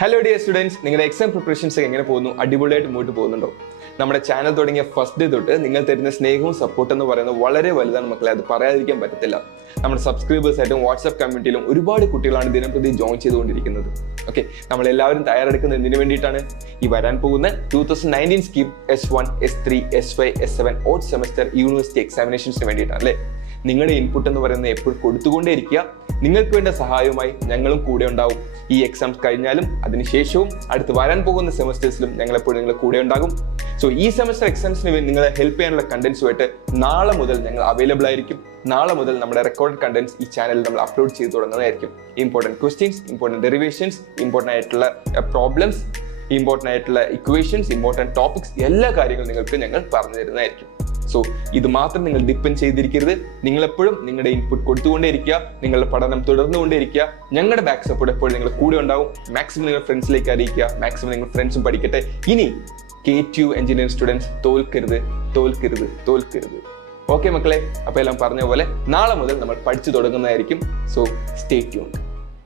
Hello dear students, നിങ്ങളുടെ exam preparations എങ്ങനെ പോകുന്നു? അടിപൊളിയായിട്ട് മുന്നോട്ട് പോകുന്നുണ്ടോ? നമ്മുടെ ചാനൽ തുടങ്ങിയ ഫസ്റ്റ് ഡേ തൊട്ട് നിങ്ങൾ തരുന്ന സ്നേഹവും സപ്പോർട്ട് എന്ന് പറയുന്നത് വളരെ വലുതാണ് മക്കളെ. അത് പറയാതിരിക്കാൻ പറ്റത്തില്ല. നമ്മുടെ സബ്സ്ക്രൈബേഴ്സ് ആയിട്ടും വാട്സ്ആപ്പ് കമ്മ്യൂണിറ്റിയിലും ഒരുപാട് കുട്ടികളാണ് ദിനംപ്രതി ജോയിൻ ചെയ്തുകൊണ്ടിരിക്കുന്നത്. ഓക്കെ, നമ്മളെല്ലാവരും തയ്യാറെടുക്കുന്നത് എന്തിനു വേണ്ടിയിട്ടാണ്? ഈ വരാൻ പോകുന്ന 2019 scheme S1, S3, S5, S7 odd semester university എക്സാമിനേഷൻസിന് വേണ്ടിയിട്ടാണ് അല്ലേ? നിങ്ങളുടെ ഇൻപുട്ട് എന്ന് പറയുന്നത് എപ്പോഴും കൊടുത്തുകൊണ്ടേയിരിക്കുക. നിങ്ങൾക്ക് വേണ്ട സഹായവുമായി ഞങ്ങളും കൂടെ ഉണ്ടാവും. ഈ എക്സാംസ് കഴിഞ്ഞാലും അതിനുശേഷവും അടുത്ത് വരാൻ പോകുന്ന സെമസ്റ്റേഴ്സിലും ഞങ്ങളെപ്പോഴും നിങ്ങളുടെ കൂടെ ഉണ്ടാകും. സോ ഈ സെമസ്റ്റർ എക്സാംസിന് വേണ്ടി നിങ്ങളെ ഹെൽപ്പ് ചെയ്യാനുള്ള കണ്ടന്റ്സുമായിട്ട് നാളെ മുതൽ ഞങ്ങൾ അവൈലബിൾ ആയിരിക്കും. നാളെ മുതൽ നമ്മുടെ റെക്കോർഡ് കണ്ടന്റ്സ് ഈ ചാനലിൽ നമ്മൾ അപ്ലോഡ് ചെയ്ത് തുടങ്ങുന്നതായിരിക്കും. Important questions, important derivations, important ആയിട്ടുള്ള പ്രോബ്ലംസ്, ഇമ്പോർട്ടൻ്റ് ആയിട്ടുള്ള ഇക്വേഷൻസ്, ഇമ്പോർട്ടൻറ്റ് ടോപ്പിക്സ്, എല്ലാ കാര്യങ്ങളും നിങ്ങൾക്ക് ഞങ്ങൾ പറഞ്ഞു തരുന്നതായിരിക്കും. സോ ഇത് മാത്രം നിങ്ങൾ ഡിപ്പെൻഡ് ചെയ്തിരിക്കരുത്. നിങ്ങളെപ്പോഴും നിങ്ങളുടെ ഇൻപുട്ട് കൊടുത്തുകൊണ്ടേയിരിക്കുക, നിങ്ങളുടെ പഠനം തുടർന്നുകൊണ്ടേയിരിക്കുക. ഞങ്ങളുടെ ബാക്ക് സപ്പോർട്ട് എപ്പോഴും നിങ്ങൾ കൂടെ ഉണ്ടാവും. മാക്സിമം നിങ്ങൾ ഫ്രണ്ട്സിലേക്ക് അറിയിക്കുക, മാക്സിമം നിങ്ങൾ ഫ്രണ്ട്സും പഠിക്കട്ടെ. ഇനി KTU എഞ്ചിനീയറിംഗ് സ്റ്റുഡൻസ് തോൽക്കരുത്, തോൽക്കരുത്, തോൽക്കരുത്. ഓക്കെ മക്കളെ, അപ്പോൾ എല്ലാം പറഞ്ഞ പോലെ നാളെ മുതൽ നമ്മൾ പഠിച്ചു തുടങ്ങുന്നതായിരിക്കും. So stay tuned.